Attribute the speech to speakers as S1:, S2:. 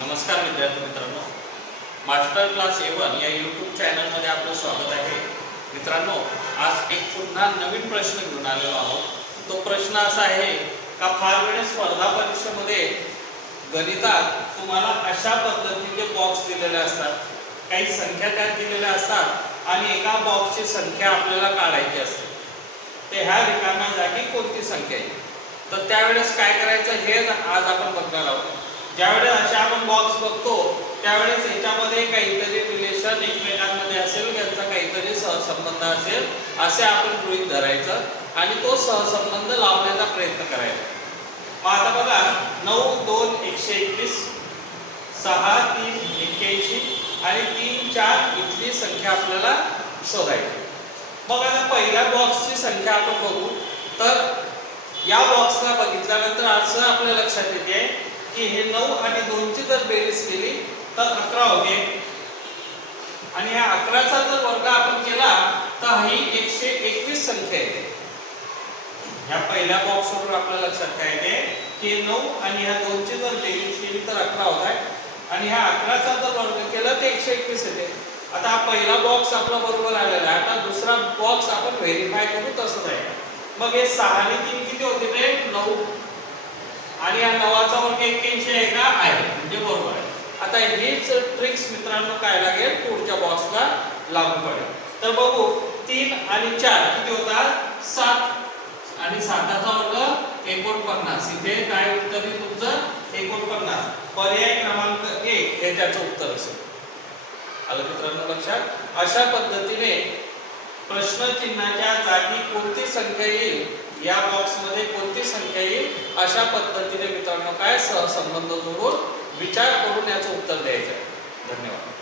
S1: नमस्कार विद्यार्थी मित्रांनो. मास्टर क्लास एवन या यूट्यूब चॅनलमध्ये आपलं स्वागत आहे. मित्रांनो आज एक पुन्हा नवीन प्रश्न घेऊन आलेलो आहोत. तो प्रश्न असा आहे का फार वेळेस स्पर्धा परीक्षेमध्ये गणितात तुम्हाला अशा पद्धतीचे बॉक्स दिलेले असतात? काही संख्या त्यात दिलेल्या असतात आणि एका बॉक्सची संख्या आपल्याला काढायची असते. ते ह्या रिकाम्या जागी कोणती संख्या आहे? तर त्यावेळेस काय करायचं हे आज आपण बघणार आहोत. ज्यावेळेस असे आपण बॉक्स बघतो त्यावेळेस याच्यामध्ये काहीतरी रिलेशन एकमेकांमध्ये असेल त्यांचा काहीतरी सहसंबंध असेल असे आपण गृहीत धरायचं आणि तो सहसंबंध लावण्याचा प्रयत्न करायचा. मग आता बघा नऊ दोन एकशे एकवीस सहा तीन एक्क्याऐंशी आणि तीन चार इथली संख्या आपल्याला शोधायची. मग आता पहिल्या बॉक्सची संख्या आपण बघू. तर या बॉक्सला बघितल्यानंतर असं आपल्या लक्षात येते. की हे नऊ आणि दोनची जर बेरीज केली तर अकरा होते. आणि ह्या अकराचा जर वर्ग आपण केला तर ही एकशे एकवीस संख्या येते. ह्या पहिल्या बॉक्स वरून आपल्या लक्षात काय येते की नऊ आणि ह्या दोनची जर बेरीज केली तर अकरा होत आहे. आणि ह्या अकराचा जर वर्ग केला तर एकशे एकवीस येते. आता हा पहिला बॉक्स आपला बरोबर आलेला आहे. आता दुसरा बॉक्स आपण व्हेरीफाय करू तसंच आहे मग हे सहा आणि तीन किती होते ते? नऊ. आणि या नवाचा वर्ग एक आहे म्हणजे बरोबर आहे. आता हेच ट्रिक्स मित्रांनो काय लागेल? पुढच्या बॉक्सला लागू पडेल. तर बघू तीन आणि चार किती होतात? सात. आणि साताचा वर्ग एकोणपन्नास. इथे काय उत्तर आहे तुमचं? एकोणपन्नास. पर्याय क्रमांक एक हे त्याचं उत्तर असेल. आलं मित्रांनो लक्षात? अशा पद्धतीने प्रश्न चिन्हाच्या जागी कोणती संख्या येईल? या बॉक्समध्ये संख्या येईल अशा पद्धतीने मित्रांनो काय सहसंबंध जोडून विचार करून याचं उत्तर द्यायचं धन्यवाद.